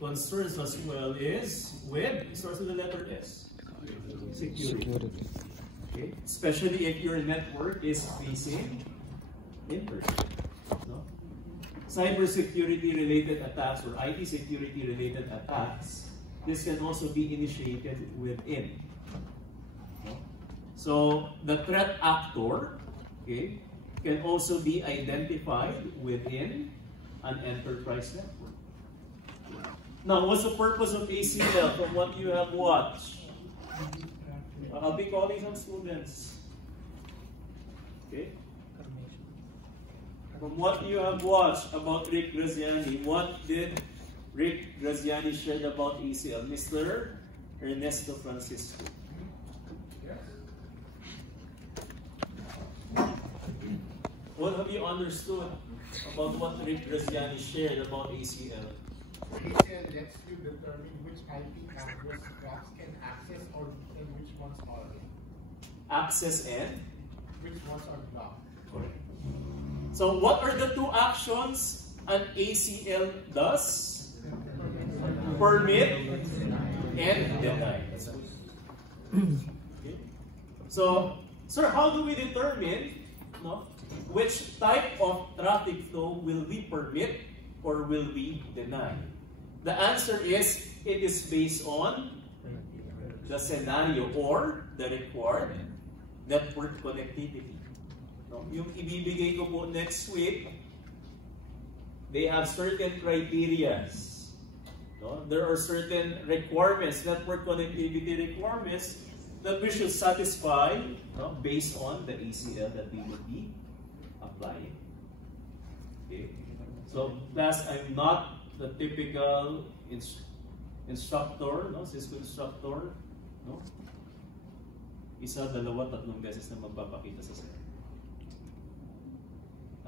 concerns as well is with, starts with the letter S. Security. Okay? Especially if your network is facing internet. No? Cybersecurity related attacks or IT security related attacks, this can also be initiated within. No? So the threat actor, okay, can also be identified within an enterprise network. Now, what's the purpose of ACL from what you have watched? I'll be calling some students. Okay? From what you have watched about Rick Graziani, what did Rick Graziani share about ACL? Mr. Ernesto Francisco. What have you understood about what Rick Graziani shared about ACL? ACL lets you determine which IP address tracks can access and which ones are. Access and? Which ones are blocked. Correct. So what are the two actions an ACL does? Permit and deny. Okay. So, sir, how do we determine which type of traffic flow will we permit or will we deny? The answer is, it is based on the scenario or the required network connectivity. No? Yung ibibigay ko po next week, they have certain criteria. No? There are certain requirements, network connectivity requirements that we should satisfy based on the ACL that we will be applying. Okay? So, class, I'm not the typical instructor, Cisco instructor, isa, dalawa, tatlong beses na magpapakita sa sir.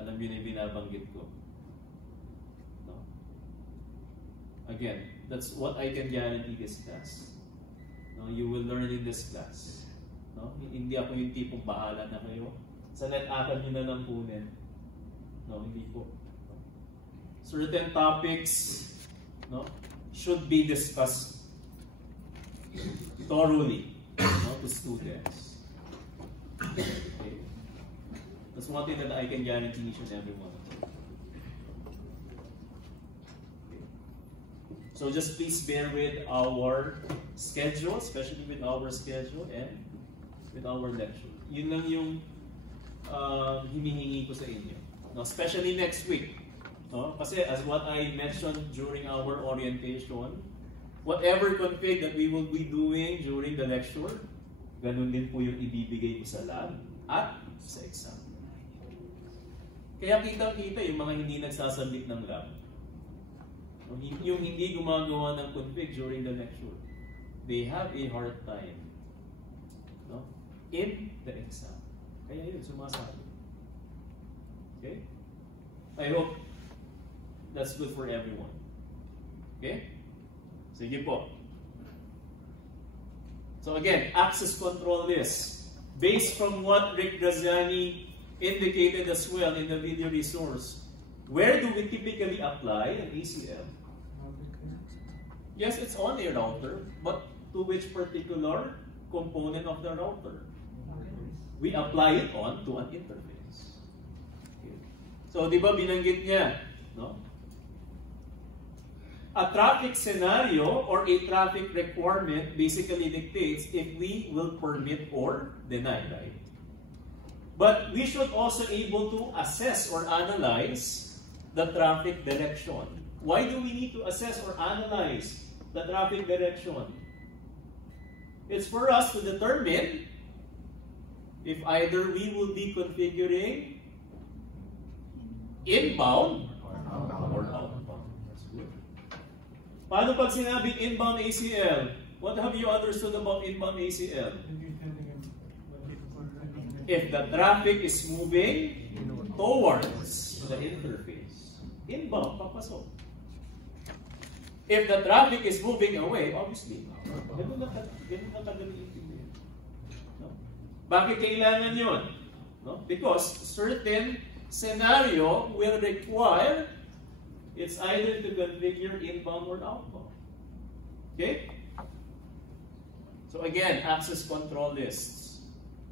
Alam yun yung binabanggit ko. No? Again, that's what I can guarantee this class. No? You will learn in this class. No? Hindi ako yung tipong bahala na kayo. Sa net-akan nyo na lang punin. No, hindi po. No? Certain topics should be discussed thoroughly to students. Okay? That's one thing that I can guarantee each and every one of them. Okay. So just please bear with our schedule, especially with our schedule and with our lecture. Yun lang yung hinihingi ko sa inyo. No, especially next week. No? Kasi as what I mentioned during our orientation, whatever config that we will be doing during the lecture, ganun din po yung ibibigay ko sa lab at sa exam. Kaya kita-kita yung mga hindi nagsasubmit ng lab. Yung hindi gumagawa ng config during the lecture, they have a hard time in the exam. Kaya yun, sumasabi. Okay? I hope that's good for everyone. Okay? Sige po. So again, access control list. Based from what Rick Graziani indicated as well in the video resource, where do we typically apply an ACL? Yes, it's on a router, but to which particular component of the router? We apply it on to an interface. Okay. So, di ba binanggit niya, a traffic scenario or a traffic requirement basically dictates if we will permit or deny, right? But we should also able to assess or analyze the traffic direction. Why do we need to assess or analyze the traffic direction? It's for us to determine if either we will be configuring inbound or outbound. Paano pag sinabing inbound ACL? What have you understood about inbound ACL? If the traffic is moving towards the interface, inbound, papasok. If the traffic is moving away, obviously, ganun na kagaling. Bakit kailangan yun? Because certain scenario will require It's either to configure inbound or outbound. Okay? So again, access control lists.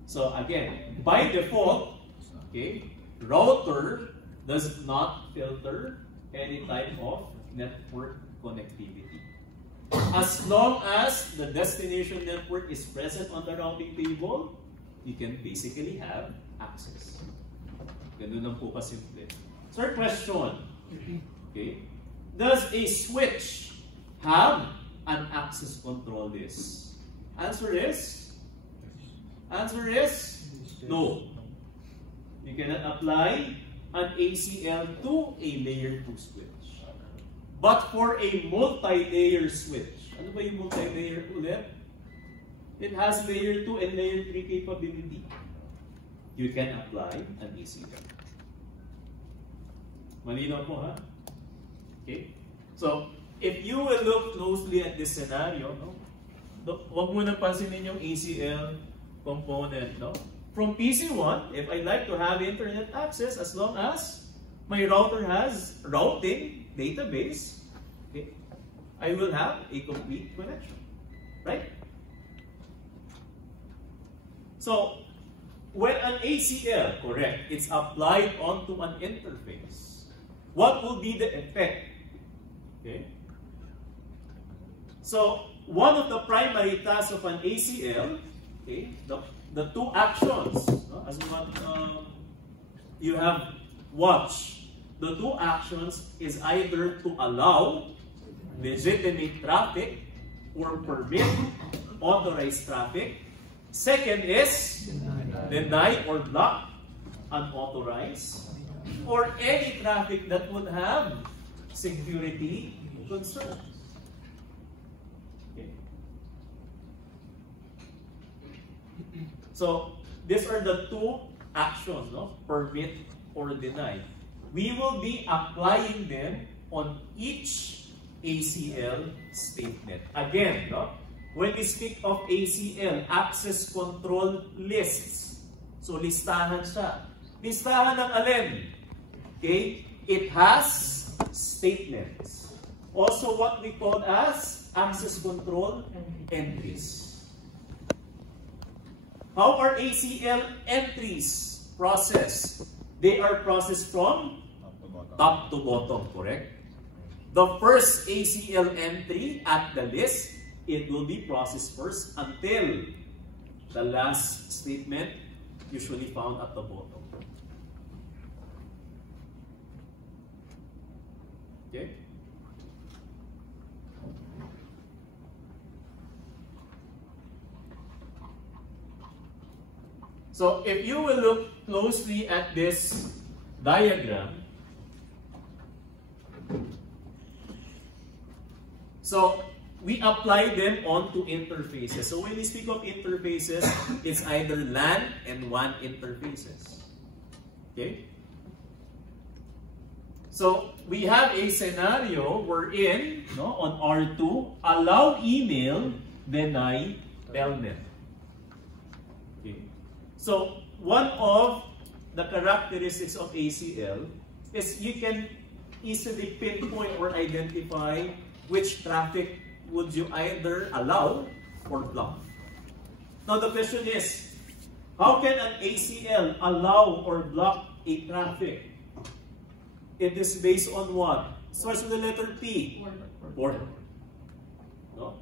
So again, by default, okay, router does not filter any type of network connectivity. As long as the destination network is present on the routing table, you can basically have access. Ganun lang po kasimple. Third question. Okay. Does a switch have an access control list? Answer is no. You cannot apply an ACL to a layer 2 switch. But for a multi-layer switch, ano ba yung multi-layer ulit? It has layer 2 and layer 3 capability. You can apply an ACL. Malinaw po, ha? Okay? So, if you will look closely at this scenario, no? Huwag mo nang pansinin yung ACL component, no? From PC1, if I like to have internet access, as long as my router has routing database, okay, I will have a complete connection, right? So, when an ACL, correct, it's applied onto an interface, what will be the effect? Okay. So, one of the primary tasks of an ACL, okay, the two actions, no, as what you have watched, the two actions is either to allow legitimate traffic or permit authorized traffic. Second is deny or block unauthorized or any traffic that would have security concerns. Okay. So these are the two actions, no? Permit or deny. We will be applying them on each ACL statement. Again, no? When we speak of ACL, access control lists. So listahan siya. Listahan ng alin? Okay? It has statements. Also what we call as access control entries. How are ACL entries processed? They are processed from top to bottom, correct? The first ACL entry at the list, it will be processed first until the last statement, usually found at the bottom. Okay? So if you will look closely at this diagram, so we apply them onto interfaces. So when we speak of interfaces, it's either LAN and WAN interfaces. Okay? So we have a scenario wherein, no, on R2, allow email, deny telnet. Okay. So one of the characteristics of ACL is you can easily pinpoint or identify which traffic would you either allow or block. Now the question is, how can an ACL allow or block a traffic? It is based on what? Starts with the letter P. Port. No?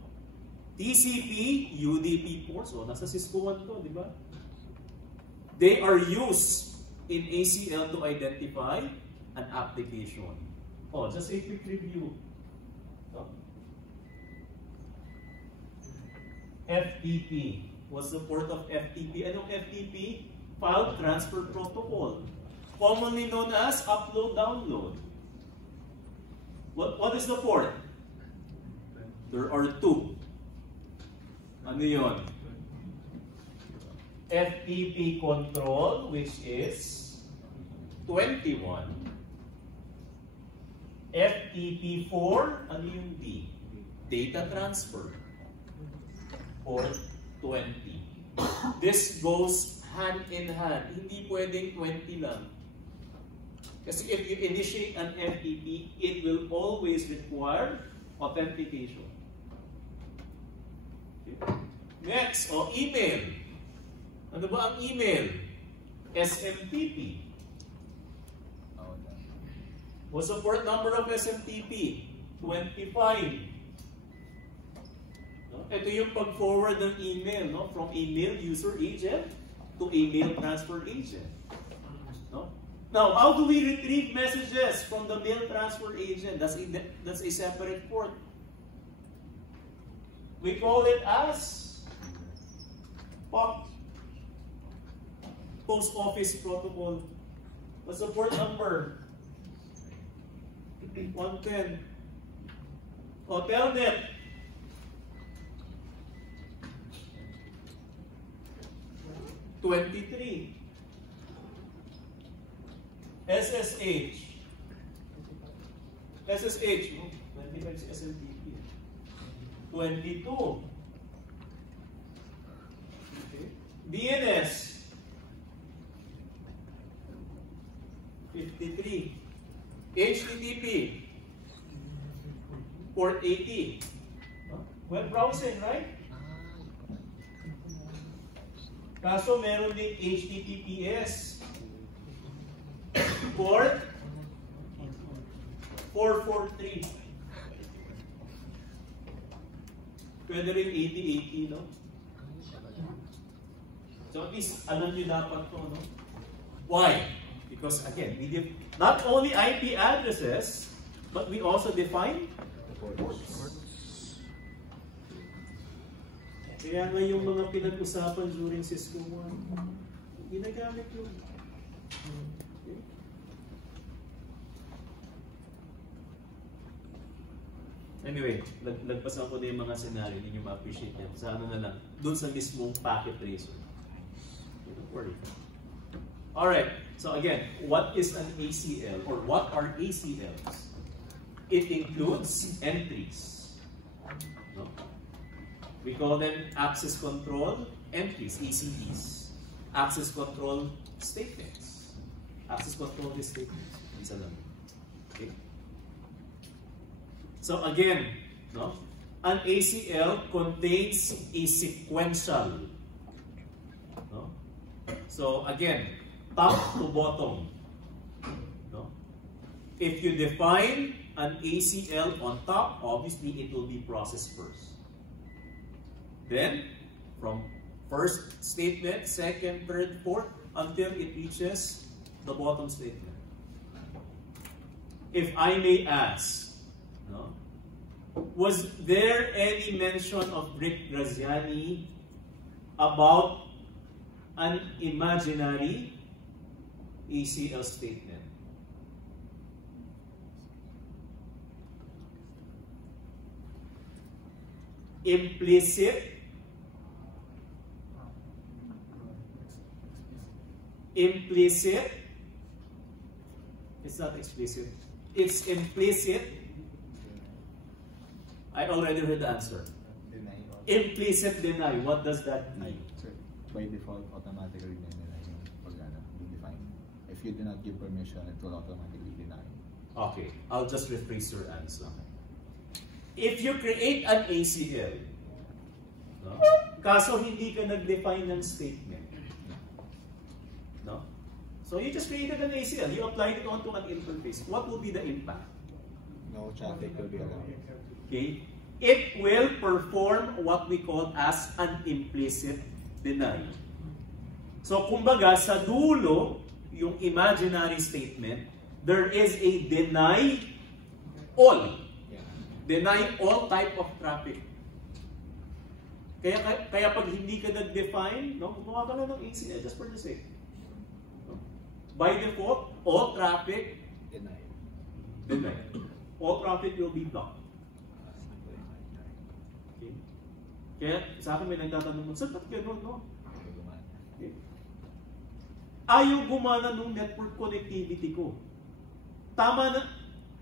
TCP, UDP ports. So, nasa Cisco 1 to, di ba? They are used in ACL to identify an application. Oh, just a quick review. No? FTP. What's the port of FTP? Anong FTP? File Transfer Protocol. Commonly known as upload-download. What is the port? There are two. Ano yun? FTP control, which is 21. FTP4, ano yung D? Data transfer. Port 20. This goes hand in hand. Hindi pwedeng 20 lang. Kasi if you initiate an FTP, it will always require authentication. Okay. Next, email. Ano ba ang email? SMTP. What's the port number of SMTP? 25. No? Ito yung pag-forward ng email, no? From email user agent to email transfer agent. No? Now, how do we retrieve messages from the mail transfer agent? That's a separate port. We call it as POP. Post Office Protocol. What's the port number? 110. Telnet. $23. SSH. SSH. 25 SMTP. 22. Okay. DNS. 53. HTTP. Port 80. Web browsing, right? Kaso meron din HTTPS. Port 443. Pwede rin 8080, no? So at least alam nyo dapat to, no? Why? Because again, we not only IP addresses, but we also define ports. Kaya nga yung mga pinag-usapan during Cisco 1, ginagamit yun. Okay. Anyway, lagpasan ko na yung mga scenario, hindi nyo ma-appreciate yan. Sa ano na lang, dun sa mismong packet tracer. Don't worry. Alright, so again, what is an ACL or what are ACLs? It includes entries. No? We call them access control entries, ACEs. Access control statements. Access control statements. Okay. So again, no? An ACL contains a sequential. No? So again, top to bottom. No? If you define an ACL on top, obviously it will be processed first. Then, from first statement, second, third, fourth, until it reaches the bottom statement. If I may ask, no? Was there any mention of Rick Graziani about an imaginary ACL statement? Implicit, it's not explicit, it's implicit. I already heard the answer. Deny. Implicit deny, what does that mean? Sir, by default, automatically deny yung pag-ano, define. If you do not give permission, it will automatically deny. Okay, I'll just rephrase your answer. If you create an ACL, no? Kaso hindi ka nag-define ng statement, no? So you just created an ACL, you applied it onto an interface. What will be the impact? No traffic will be allowed. Okay, it will perform what we call as an implicit deny. So kumbaga sa dulo, yung imaginary statement, there is a deny all. Deny all type of traffic. Kaya pag hindi ka nag-define, no, gumawa ka lang ng ACL just for the sake. No? By default, all traffic deny. All traffic will be blocked. Okay. Kaya sa akin may nagtatanong, sir, ba't gano'n, no? Okay. Ayaw gumana nung network connectivity ko. Tama na,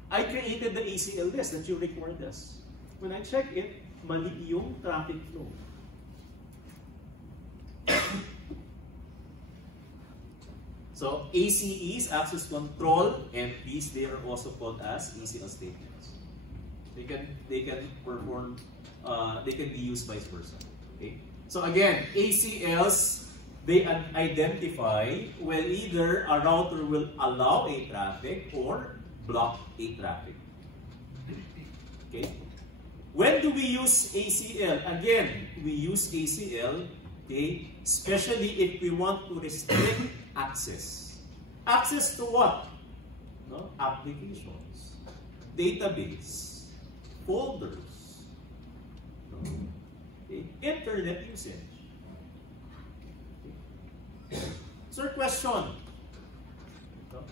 I created the ACL list that you required us. When I check it, mali yung traffic flow. So ACEs, access control, MPs, they are also called as ACL statements. They can perform, they can be used vice versa. Okay. So again, ACLs, they identify when either a router will allow a traffic or block a traffic. Okay. When do we use ACL? Again, we use ACL, okay, especially if we want to restrict access. Access to what? No? Applications, database, folders, no? Okay. Internet usage. Okay. So question, no?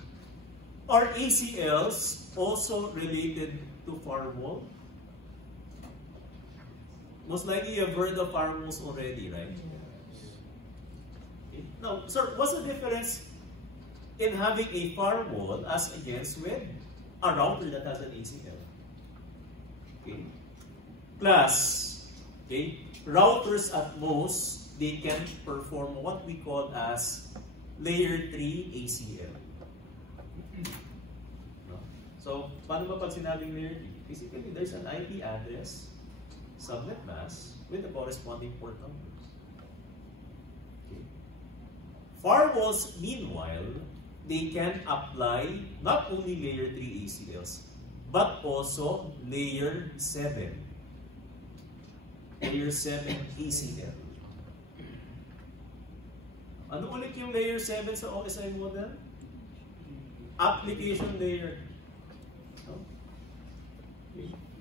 Are ACLs also related to firewall? Most likely you have heard of firewalls already, right? Okay. Now, sir, what's the difference in having a firewall as against with a router that has an ACL? Okay. Plus, okay, routers at most, they can perform what we call as layer 3 ACL. No? So, paano ba pag sinabing layer 3? Basically, there's an IP address, subnet mask, with the corresponding port numbers. Okay. Firewalls, meanwhile, they can apply not only layer 3 ACLs, but also layer 7. Layer 7 ACL. Ano ulit yung layer 7 sa OSI model? Application layer. No?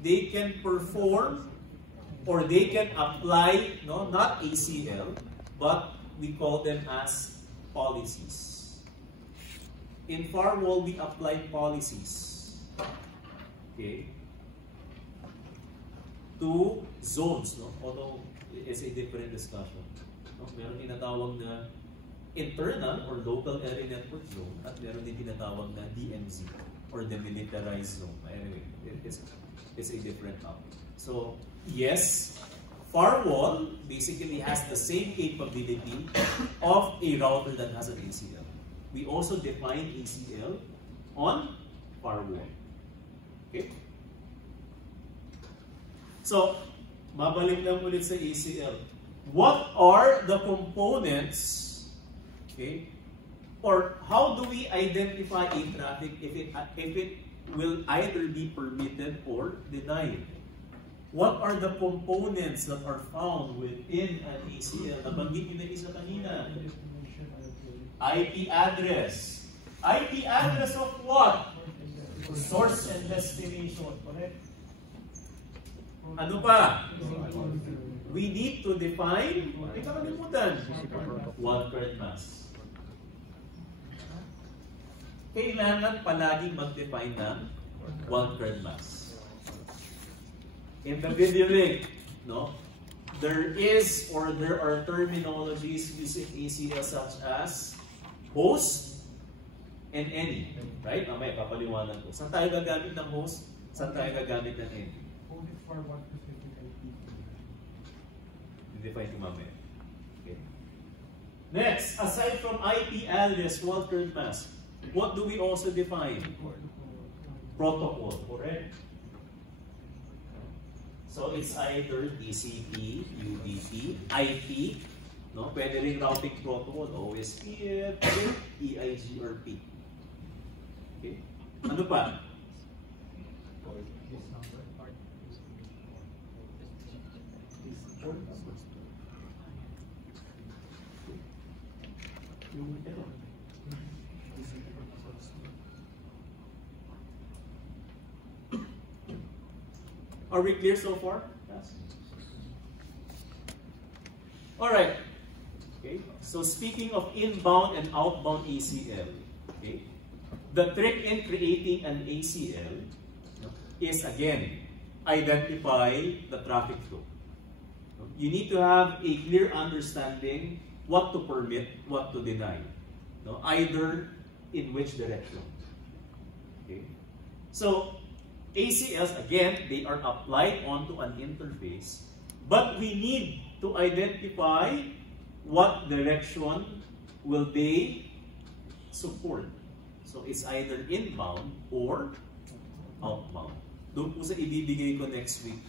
They can perform or they can apply, no, not ACL, but we call them as policies. In firewall, we apply policies, okay, to zones, no? Although it's a different discussion. No? Meron tinatawag na internal or local area network zone at meron din tinatawag na DMZ or demilitarized zone. Anyway, it's a different topic. So, yes, firewall basically has the same capability of a router that has an ACL. We also define ACL on firewall. Okay? So, mabalik lang ulit sa ACL. What are the components, okay, or how do we identify a traffic if it will either be permitted or denied? What are the components that are found within an ACL? Nabanggit nyo na isa kanina. IP address. IP address of what? Source and destination. Correct? Ano pa? We need to define, hindi ka kalimutan, wildcard mask. Kailangan palaging mag-define ng wildcard mask. In the video link, no, there are terminologies using ACL such as host and any. Right? Mamaya papaliwanag ko. Saan tayo gagamit ng host? Saan tayo gagamit ng any? Only for one specific IP. Define ko mamaya. Okay. Next, aside from IP address, wildcard mask, what do we also define? Protocol, correct? So it's either TCP, UDP, IP, no? Pwede rin routing protocol, OSPF, EIG or P. Okay. Ano pa? Are we clear so far? Yes. All right. Okay. So speaking of inbound and outbound ACL, okay, the trick in creating an ACL is again identify the traffic flow. You need to have a clear understanding what to permit, what to deny. No, either in which direction. Okay. So ACLs, again, they are applied onto an interface, but we need to identify what direction will they support. So it's either inbound or outbound. Doon po sa ibibigay ko next week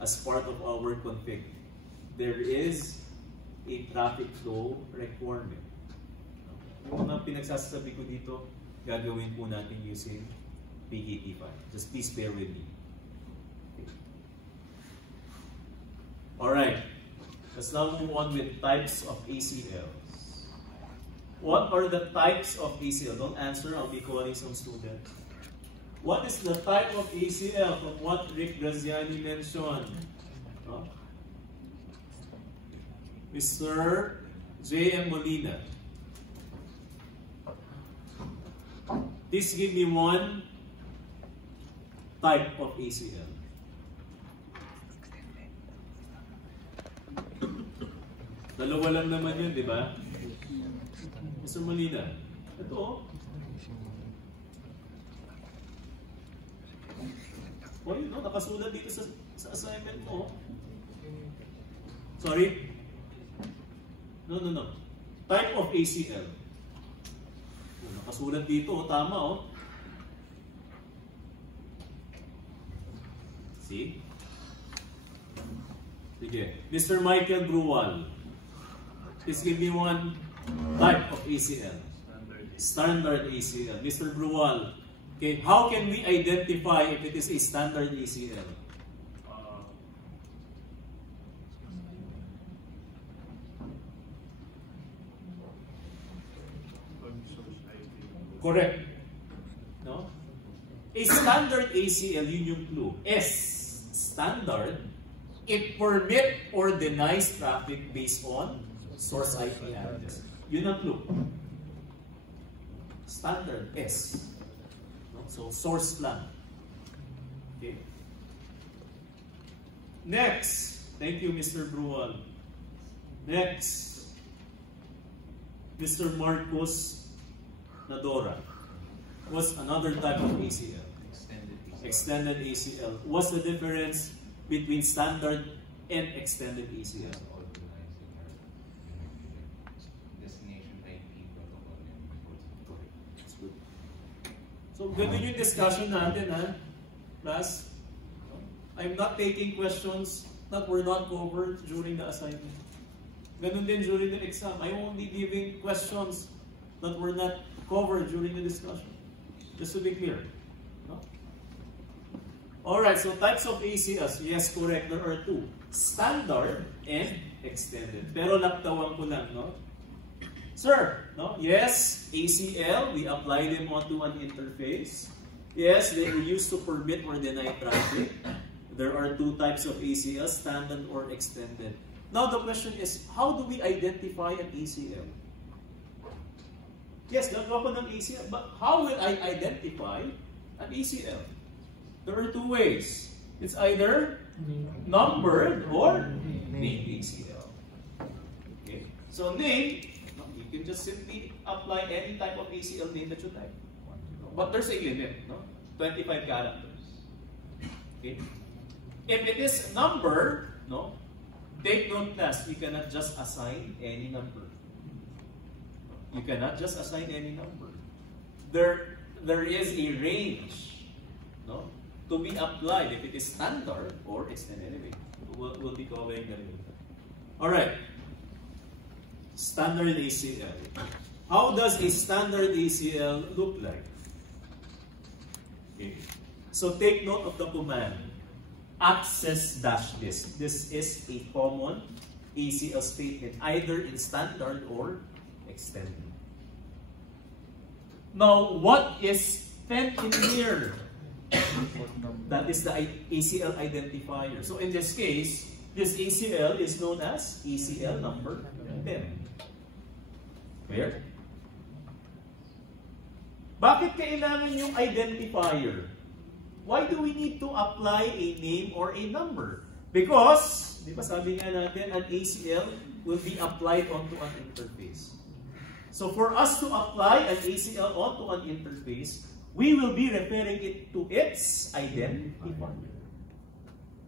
as part of our config, there is a traffic flow requirement. Yung mga pinagsasabi ko dito, gagawin po natin using PKT5. Just please bear with me. Okay. Alright, let's now move on with types of ACLs. What are the types of ACL? Don't answer, I'll be calling some students. What is the type of ACL from what Rick Graziani mentioned? Huh? Mr. J.M. Molina. Please give me one type of ACL. Dalawa lang naman yun, di ba? Mr. Molina. Ito oh. O yun, no? Nakasulat dito sa assignment mo. Sorry? No. Type of ACL. O, nakasulat dito, o, tama oh. See? Sige. Mr. Michael Bruwal. Please give me one type of ACL. Standard ACL. Mr. Bruwal. Okay, how can we identify if it is a standard ACL? Correct. No? A standard ACL, yun yung clue. S, standard, it permit or denies traffic based on source IP address. Yun ang clue. Standard S. So, source lang. Okay. Next. Thank you, Mr. Bruwal. Next. Mr. Marcos Nadora. What's another type of ACL? Extended ACL. What's the difference between standard and extended ACL? So, ganun yung discussion natin, ha? Plus, I'm not taking questions that were not covered during the assignment. Ganun din during the exam. I'm only giving questions that were not covered during the discussion. Just to be clear. No? Alright, so types of ACLs. Yes, correct. There are two. Standard and extended. Pero laktawan ko lang, no? Sir, no? Yes, ACL, we apply them onto an interface. Yes, they are used to permit or deny traffic. There are two types of ACL, standard or extended. Now the question is, how do we identify an ACL? Yes, gagawa ko ng ACL, but how will I identify an ACL? There are two ways. It's either numbered or named ACL. Okay, so name, you can just simply apply any type of ACL name that you type. But there's a limit, no? 25 characters. Okay? If it is number, no? Take note class, you cannot just assign any number. You cannot just assign any number. There is a range, no? To be applied if it is standard or extended. Anyway, we'll be covering that later. Alright. Standard ACL. How does a standard ACL look like? Okay. So take note of the command. Access-this. This is a common ACL statement, either in standard or extended. Now, what is 10 in here? That is the ACL identifier. So in this case, this ACL is known as ACL number 10. Clear? Bakit kailangan yung identifier? Why do we need to apply a name or a number? Because, di ba sabi nga natin, an ACL will be applied onto an interface. So for us to apply an ACL onto an interface, we will be referring it to its identifier.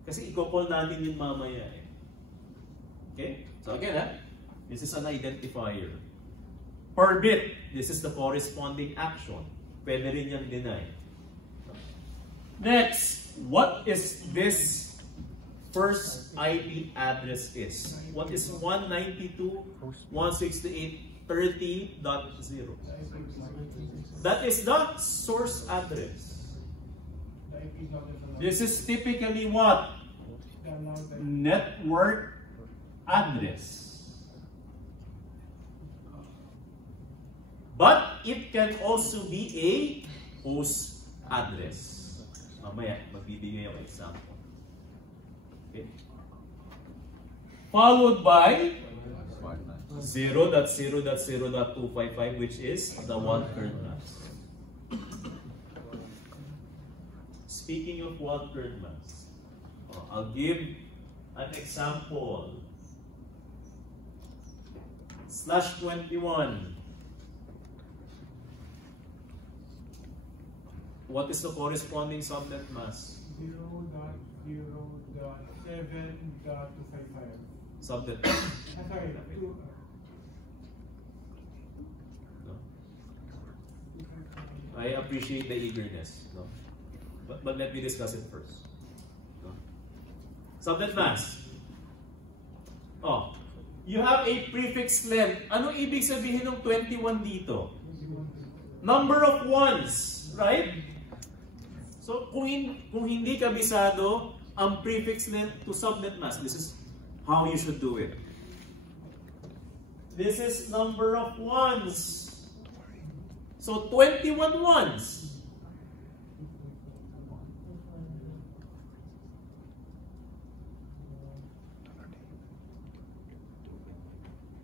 Kasi i-call natin yun mamaya eh. Okay? So again, this is an identifier. Permit, this is the corresponding action. Pwede rin yung deny. Next, what is this first IP address is? What is 192.168.30.0? That is the source address. This is typically what? Network address. But it can also be a host address. Mamaya, magbibigay ako example. Okay. Followed by 0.0.0.255, which is the wildcard mask. Speaking of wildcard mask, I'll give an example. /21. What is the corresponding subnet mask? 0.0.7.255. Subnet. Sorry, No? I appreciate the eagerness. No? But let me discuss it first. No? Subnet mask. Oh, you have a prefix length. Ano ibig sabihin ng 21 dito? Number of ones, right? So, kung hindi kabisado ang prefix length to subnet mask, this is how you should do it. This is number of ones. So, 21 ones.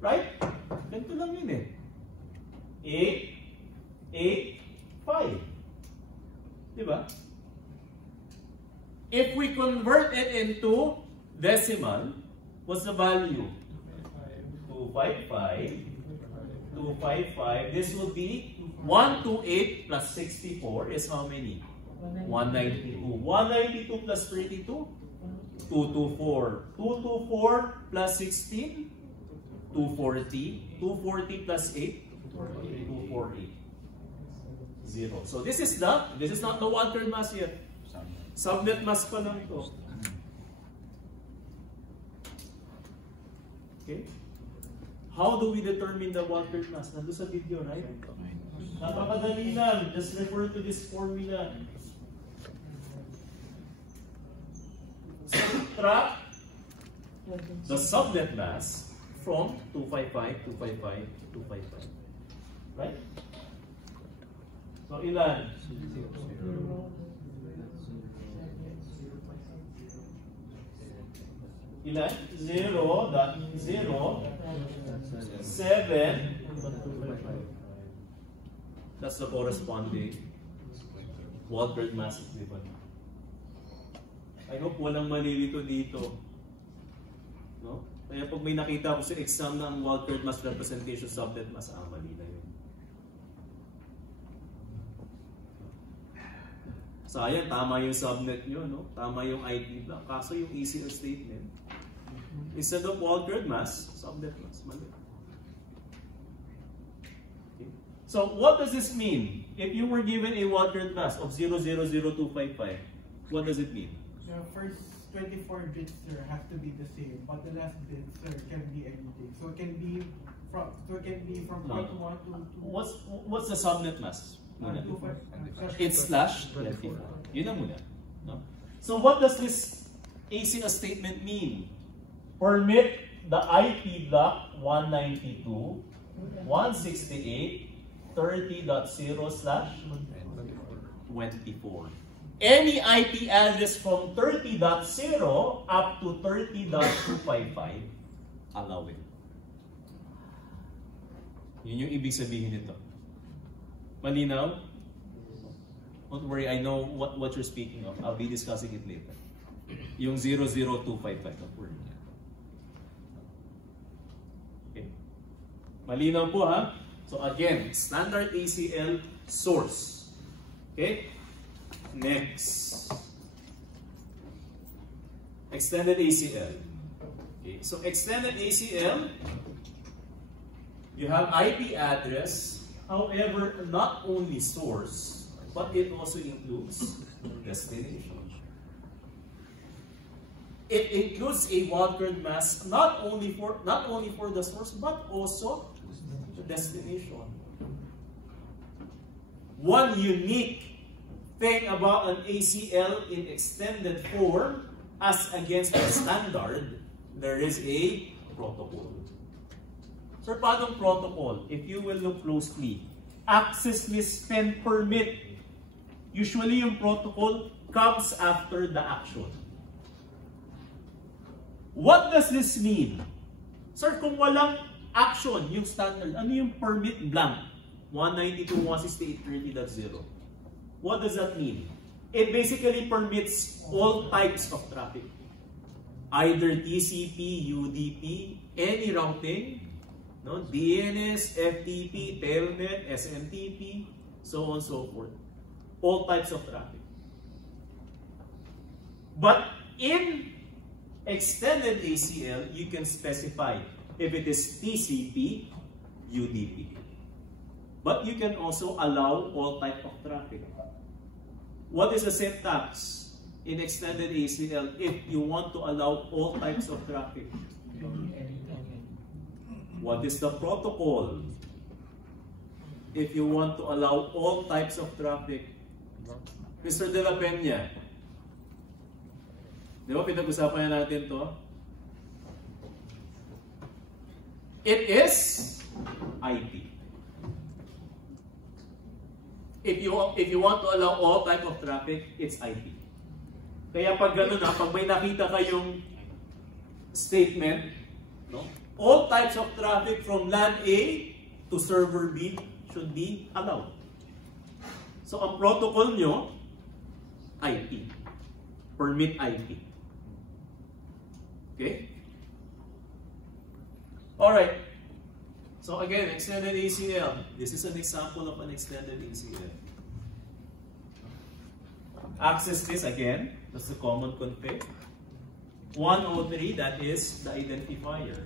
Right? Ganito lang yun eh. 8, 8, 5. Diba? If we convert it into decimal, what's the value? 255. 255. This would be 128 plus 64 is how many? 192. 192 plus 32? 224. 224 plus 16? 240. 240 plus 8? 248. 0. So this is not the wildcard mask yet. Subnet mask pa lang ito. Okay? How do we determine the wildcard mask? Nandun sa video, right? Napakadali lang. Just refer to this formula. Subtract the subnet mask from 255, 255, 255. Right? So, ilan? Ilan? 0, 7. That's the corresponding wildcard mask equivalent. I hope walang malilito dito. No? Kaya pag may nakita ko sa exam ng wildcard mask representation subnet mask, mali na yun. Sayang, tama yung subnet nyo, no? Tama yung IP block. Kaso yung ECL statement, instead of wildcard mask, subnet mask, mali. Okay. So, what does this mean? If you were given a wildcard mask of 000255, what does it mean? The first 24 bits, sir, have to be the same, but the last bit, sir, can be anything. So it can be from No. 1 to 2. What's the subnet mask? Muna. It's /24. Yun na muna. No? So what does this ACL statement mean? Permit the IP block 192.168.30.0/24. Any IP address from 30.0 up to 30.255, allow it. Yun yung ibig sabihin nito. Malinaw? Don't worry, I know what you're speaking of. I'll be discussing it later. Yung 00255, don't worry. Okay. Malinaw po ha? So again, standard ACL source. Okay? Next. Extended ACL. Okay. So extended ACL, You have IP address, however, not only source, but it also includes destination. It includes a wildcard mask not only for the source, but also the destination. One unique thing about an ACL in extended form as against the standard, there is a protocol. So, paano protocol? If you will look closely, access list pen permit. Usually, yung protocol comes after the action. What does this mean? Sir, kung walang action, yung standard, ano yung permit blank? 192.168.30.0. What does that mean? It basically permits all types of traffic. Either TCP, UDP, any routing, no? DNS, FTP, Telnet, SMTP, so on and so forth. All types of traffic. But in extended ACL, you can specify if it is TCP, UDP. But you can also allow all type of traffic. What is the syntax in extended ACL if you want to allow all types of traffic? What is the protocol if you want to allow all types of traffic? Mr. De La Peña, di ba pinag-usapan na natin to? It is IP. If you want to allow all type of traffic, it's IP. Kaya pag gano'n na, pag may nakita kayong statement, no? All types of traffic from LAN A to server B should be allowed. So ang protocol nyo, IP. Permit IP. Okay? Alright. So again, extended ACL. This is an example of an extended ACL. Access this again. That's the common config. 103, that is the identifier.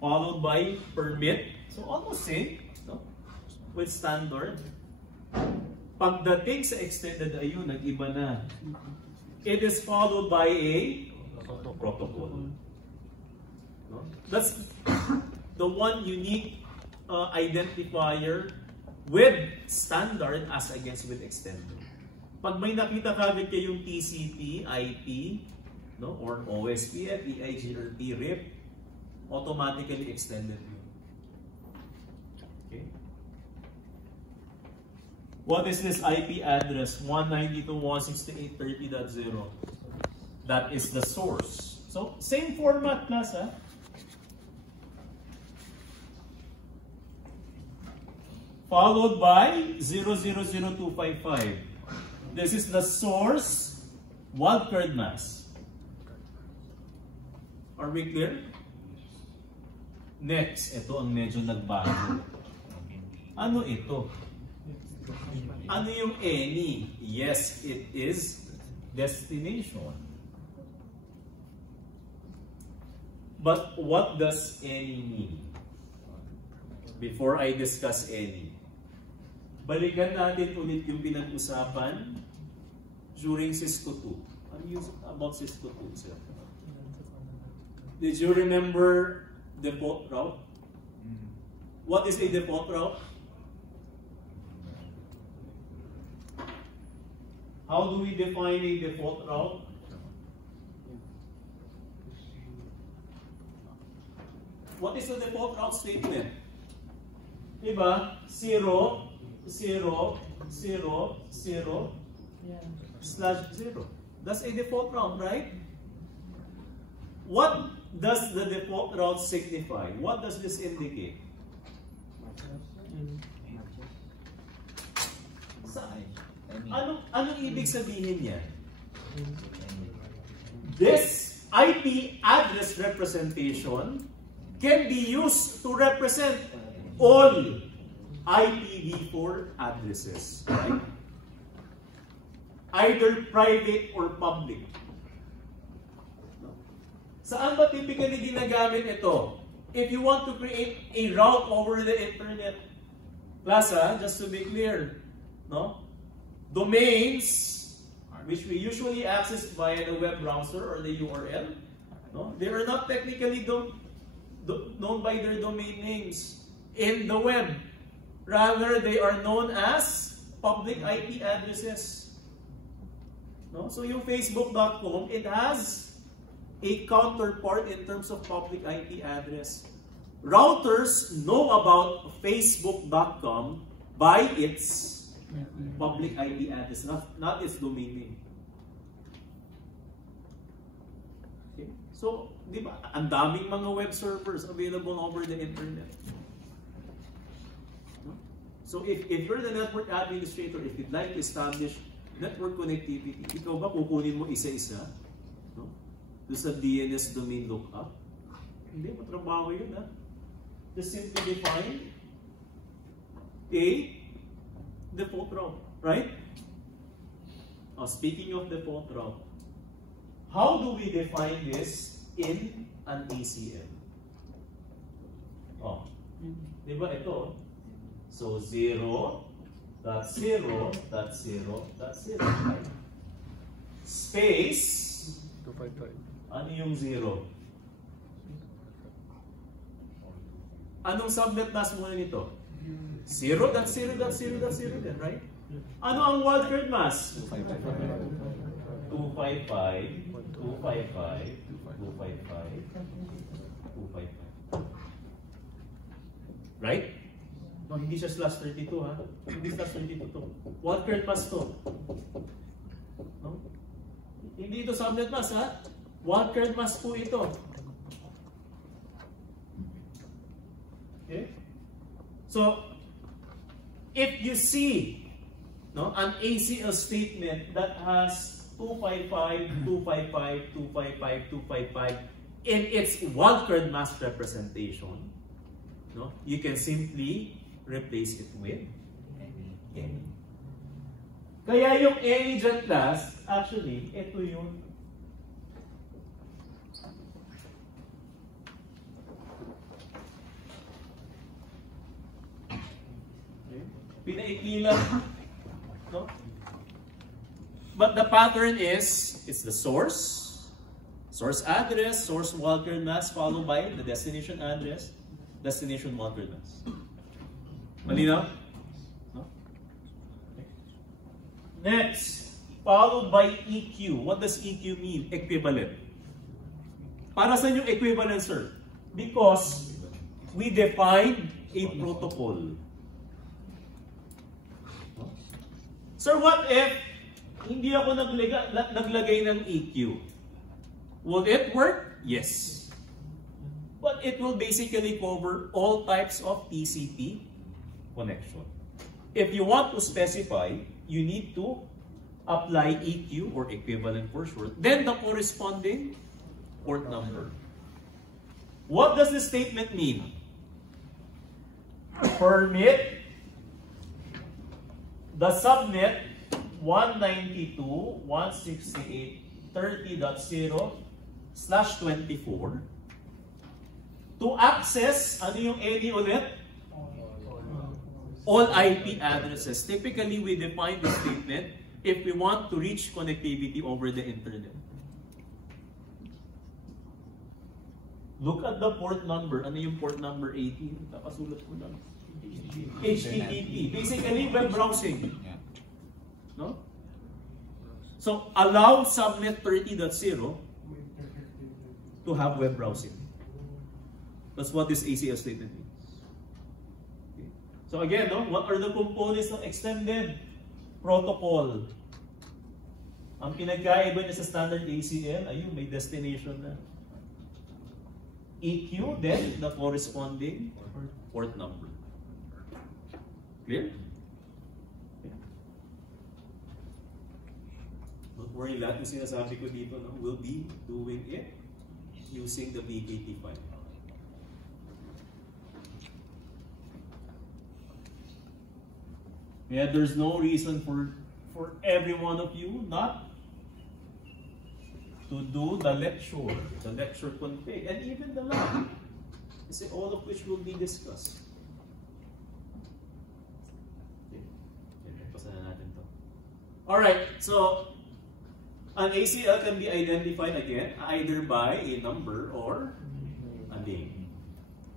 Followed by permit. So almost same, no? With standard. Pagdating sa extended ayun, nag-iba na. It is followed by a protocol. No? That's the one unique identifier with standard as against with extended. Pag may nakita kagad kayong TCP, IP, no, or OSPF, EIGRP, RIP, automatically extended yun. Okay. What is this IP address? 192.168.30.0. That is the source. So, same format, class, ha? Followed by 000255. This is the source wildcard mask. Are we clear? Next, ito ang medyo nagbago. Ano ito? Ano yung any? Yes, it is destination. But what does any mean? Before I discuss any, balikan natin ulit yung pinag-usapan during Cisco 2. Ano yung about Cisco 2, sir? Did you remember default route? What is a default route? How do we define a default route? What is the default route statement? Diba? 0, 0, 0, 0, /0. That's a default route, right? What does the default route signify? What does this indicate? Anong ibig sabihin niya? This IP address representation can be used to represent all IPv4 addresses, right? Either private or public. Saan ba typically ginagamit ito? if you want to create a route over the internet, Plaza, just to be clear, no? Domains, which we usually access via the web browser or the URL, no? They are not technically known by their domain names in the web. Rather, they are known as public IP addresses. No? So yung Facebook.com, it has a counterpart in terms of public IP address. Routers know about Facebook.com by its public IP address, not its domain name. Okay? So, di ba, ang daming mga web servers available over the internet. No? So, if you're the network administrator, if you'd like to establish network connectivity, ikaw ba kukunin mo isa-isa? No? Doon sa DNS domain lookup? Hindi, matrabaho yun, ha? Just simply define a default route, right? Speaking of default route, how do we define this in an ACL? Di ba ito? So 0.0.0.0, right? Space, 255. ano yung 0? Anong subnet mask muna nito? 0.0.0.0 din, right? Ano ang wildcard mask? 255, 255, 255, 255. Right? No, hindi siya /32, ha? Hindi /32 to. Wildcard mask to. No? Hindi ito subnet mask, ha? Wildcard mask po ito. Okay? So, if you see an ACL statement that has 255, 255, 255, 255 in its wildcard mask representation, you can simply replace it with any. Kaya yung any dyan class, actually, ito yun. Pinaikli lang, no? But the pattern is, it's the source address, source wildcard mask, followed by the destination address, destination wildcard mask. Malinaw? No? Next, followed by EQ. What does EQ mean? Equivalent. Para saan yung equivalent, sir? Because we define a protocol. Sir, what if hindi ako naglagay ng EQ? Will it work? Yes. But it will basically cover all types of TCP connection. If you want to specify, you need to apply EQ or equivalent for short, then the corresponding port number. What does this statement mean? Permit the subnet 192.168.30.0/24 to access, ano yung any ulit? All IP addresses. Typically, we define the statement if we want to reach connectivity over the internet. Look at the port number. Ano yung port number 18? Nakasulat ko lang. HTTP. Basically, web browsing. No? So, allow subnet 30.0 to have web browsing. That's what this ACL statement means. Okay. So again, what are the components ng extended protocol? Ang pinagkaiba niya sa standard ACL, ayun, may destination na. EQ, then the corresponding port number. Clear? Okay. Don't worry, lahat ng sinasabi ko dito, we'll be doing it using the PPT file. Yeah, there's no reason for every one of you not to do the lecture config, and even the lab. Kasi all of which will be discussed. Okay. Pasan na natin to. Alright, so an ACL can be identified again either by a number or a name.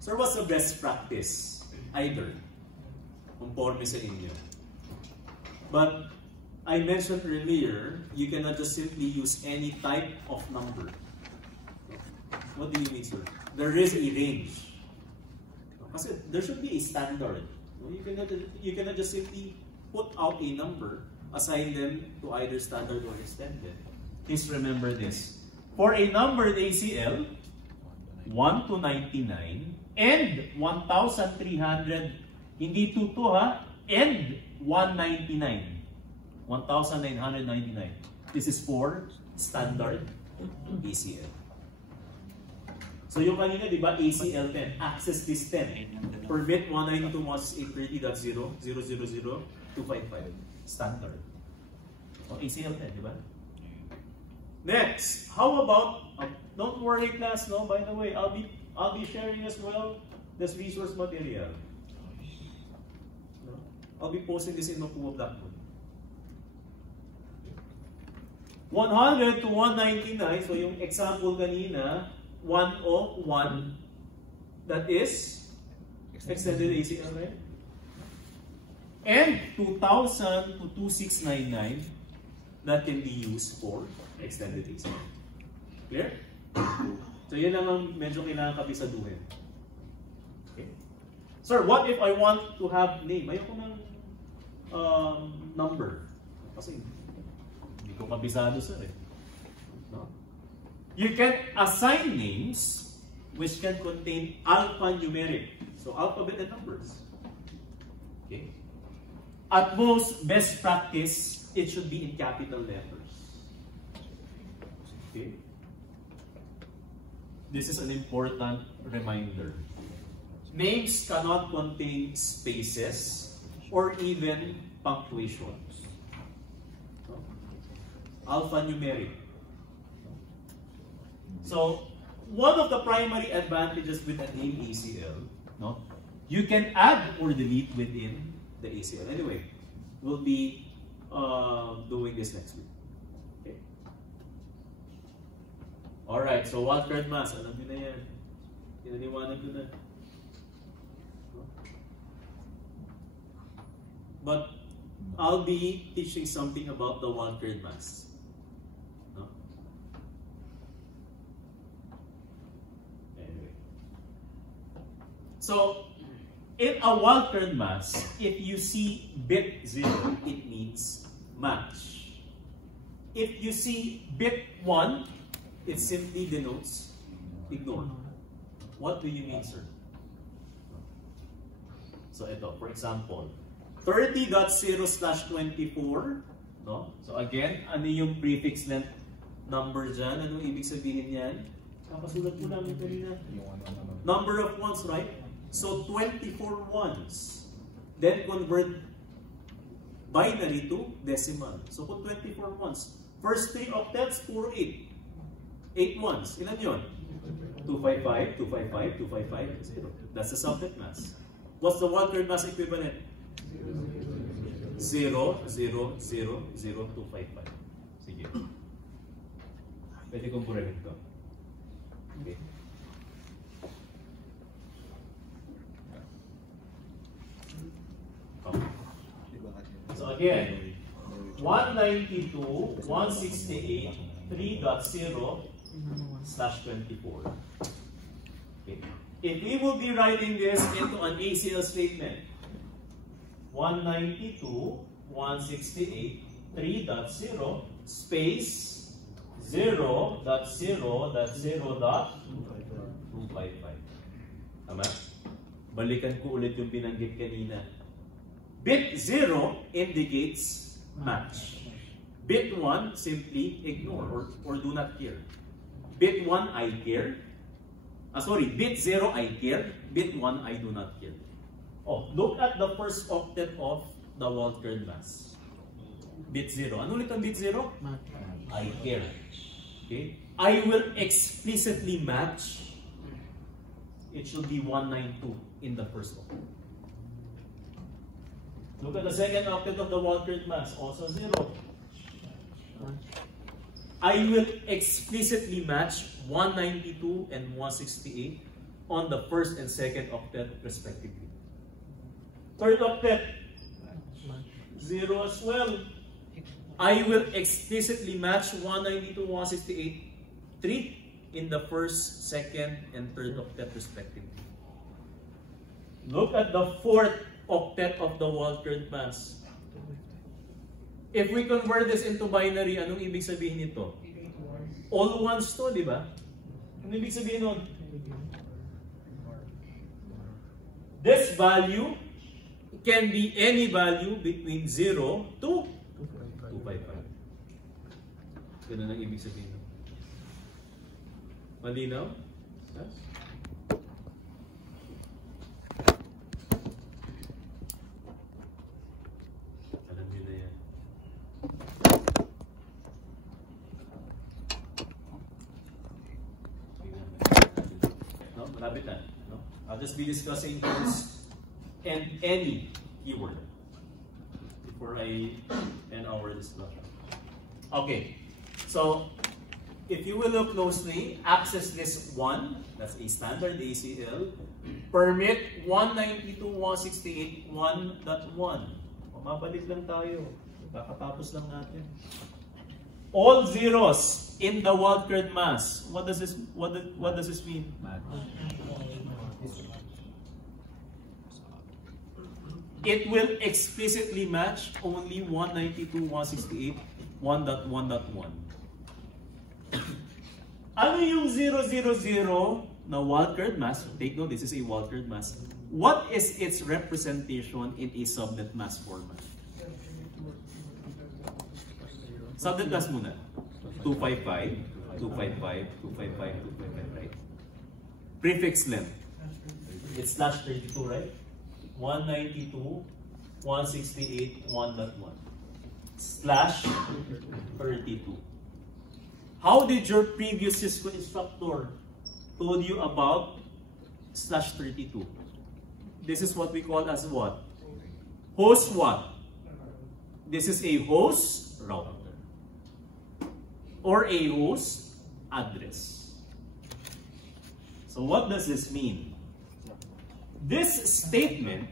So what's the best practice? Either. Conforme sa inyo. But I mentioned earlier, you cannot just simply use any type of number. What do you mean, sir? There is a range. Kasi there should be a standard. You cannot just simply put out a number, assign them to either standard or extended. Please remember this. For a numbered ACL, 1 to 99 and 1,300, hindi 2 ha, and 199. 1,999. This is for standard ACL. So yung kanina, di ba, ACL 10, access list 10. Permit 192.168.30.000.255. Standard. So ACL 10, di ba? Next, how about, don't worry class, no, by the way, I'll be sharing as well this resource material. No? I'll be posting this in Mapua Blackboard. 100 to 199, so yung example kanina, 101, that is extended ACL, right? And 2,000 to 2,699, that can be used for extended ACL. Clear? So yun lang ang medyo kailangan kabisaduhin. Okay. Sir, what if I want to have name? Ayoko ng number. Kasi hindi ko kabisado, sir. No? You can assign names which can contain alphanumeric. So alphabet and numbers. Okay. At most, best practice, it should be in capital letters. Okay. This is an important reminder. Names cannot contain spaces or even punctuations. No? Alphanumeric. So, one of the primary advantages with a name ACL, no, you can add or delete within the ACL. Anyway, we'll be doing this next week. Okay. Alright, so wildcard mass, alam niyo na yan. Pinaniwanag ko na. But I'll be teaching something about the wildcard mass. No? Anyway. So, in a wildcard mass, if you see bit 0, it means match. If you see bit 1, it simply denotes ignore. What do you mean, sir? So ito, for example, 30.0/24, no? So again, ano yung prefix length number dyan? Anong ibig sabihin yan? Kapasulat ko namin kanina. Number of ones, right? So 24 ones. Then convert binary to decimal. So kung 24 ones, first 3 octets, 4, 8. 8 ones. Ilan yun? 255, 255, 255, 0. That's the subnet mass. What's the wildcard mass equivalent? 0, 0, 0, 0, 255. Sige. Pwede kong burahin ito. Okay. Okay. So again, 192, 168, 3.0/24. Okay. If we will be writing this into an ACL statement, 192, 168, 3.0 space 0.0.0.255. Tama? Balikan ko ulit yung binanggit kanina. Bit 0 indicates match. Bit 1 simply ignore or do not care. Bit 1 I care. Bit 0 I care. Bit 1 I do not care. Oh, look at the first octet of the wildcard mass. Bit 0. Ano ulit ang bit 0? I care. Okay? I will explicitly match it should be 192 in the first octet. Look at the second octet of the Walther mass, also 0. I will explicitly match 192 and 168 on the first and second octet respectively. Third octet, 0 as well. I will explicitly match 192, 168, 3 in the first, second, and third octet respectively. Look at the fourth octet of the Walther mass. If we convert this into binary, anong ibig sabihin nito? All ones to, di ba? Anong ibig sabihin nun? This value can be any value between 0 to 255. Ganun ang ibig sabihin nun. Malinaw? Yes? Alam nyo na yan. No? Malapit na. No? I'll just be discussing this and any keyword before I end our discussion. Okay, so if you will look closely, access list 1, that's a standard ACL, permit 192.168.1.1. Mabalik lang tayo. Kakatapos lang natin. All zeros in the Walther mass. What does this mean? It will explicitly match only 192.168.1.1. Ano yung 000 na Walther mass? Take note, this is a Walther mass. What is its representation in a subnet mass format? Subnet mass muna. 255, 255, 255, 255, right? Prefix length. It's slash 32, right? 192, 168, 1.1. Slash 32. How did your previous Cisco instructor told you about slash 32? This is what we call as what? Host what? This is a host router. Or a host address. So what does this mean? This statement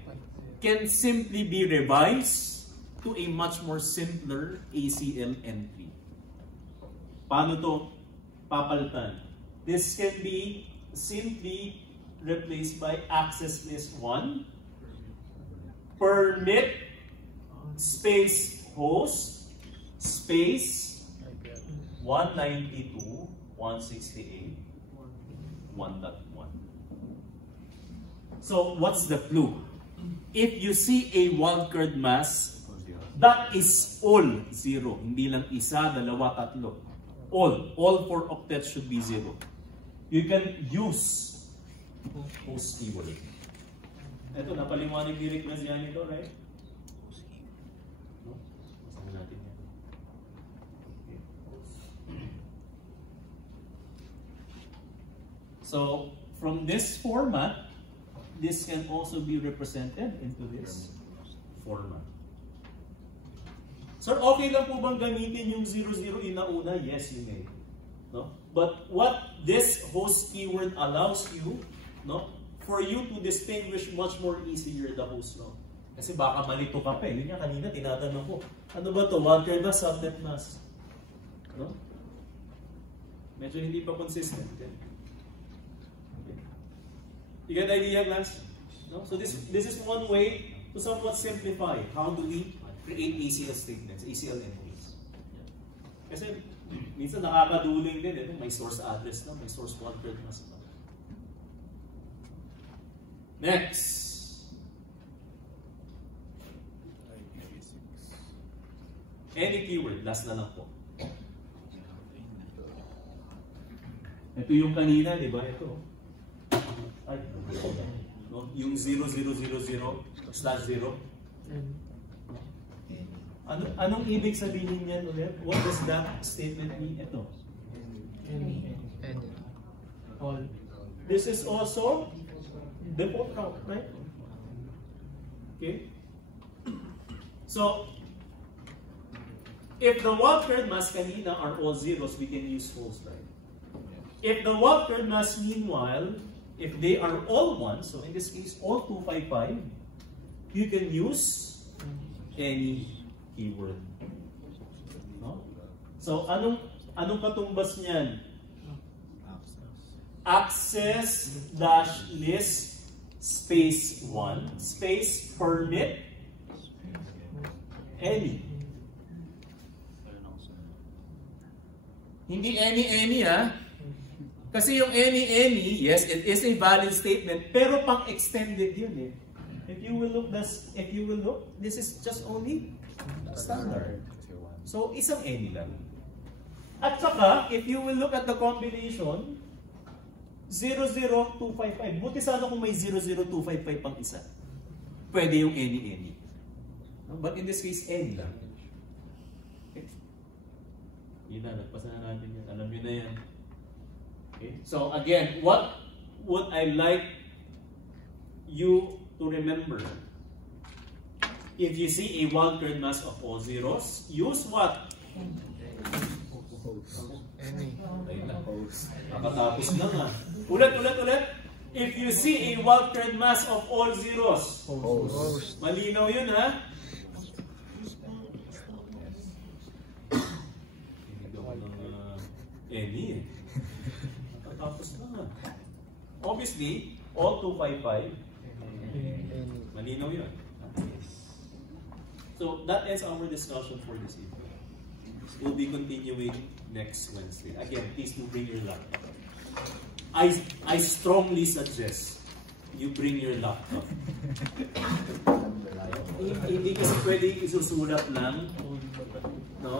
can simply be revised to a much more simpler ACL entry. Paano to papalitan? This can be simply replaced by access list 1, permit, space host, space 192.168.1.1. So what's the clue? If you see a Walther mass, that is all 0. Hindi lang isa, dalawa, tatlo. All 4 octets should be 0. You can use host keyword. Ito, napaliwanag ni Rick Graziani ito, right? No? Masahin natin yan. Okay. So, from this format, this can also be represented into this format. Sir, okay lang po bang gamitin yung 00 inauna? Yes, you may. No? But what this host keyword allows you, no, for you to distinguish much more easier the host, no? Kasi baka malito ka pa eh. Yun nga kanina, tinatanong ko. Ano ba to? Walther ba? Subnet mask? No? Medyo hindi pa consistent. Okay. You get the idea, Lance? No? So this is one way to somewhat simplify how do we create ACL statements, ACL entries. Kasi minsan nakakaduling din, eh, may source address na, may source Walther mask na. Next. Any keyword, last na lang po. Ito yung kanina, di ba? Ito. Ay, no? Yung 0000/0. Anong ibig sabihin niyan ulit? What does that statement mean? Ito. All. This is also default count, right? Okay? So, if the wildcard mass kanina are all zeros, we can use false, right? If the wildcard mass, meanwhile, if they are all ones, so in this case, all 255, you can use any keyword. No? So, anong katumbas niyan? Access dash list space 1 space permit any. Hindi any ha. Kasi yung any, yes, it is a valid statement, pero pang extended yun eh. If you will look, this is just only standard. So, isang any lang. At saka, if you will look at the combination, 00255. Buti sana kung may 00255 pang isa. Pwede yung any. But in this case, any lang. Okay. Yun na, nagpasa na natin yan. Alam nyo na yan. Okay. So again, what would I like you to remember? If you see a wildcard mass of all zeros, use what? Any. Nakatapos na nga. Ulit. If you see a wildcard mass of all zeros, malinaw yun ha? Any eh. Nakatapos na nga. Obviously, all 255, malinaw yun. So that ends our discussion for this evening. We'll be continuing next Wednesday. Again, please do bring your laptop. I strongly suggest you bring your laptop. Hindi kasi pwede isusulat lang, no?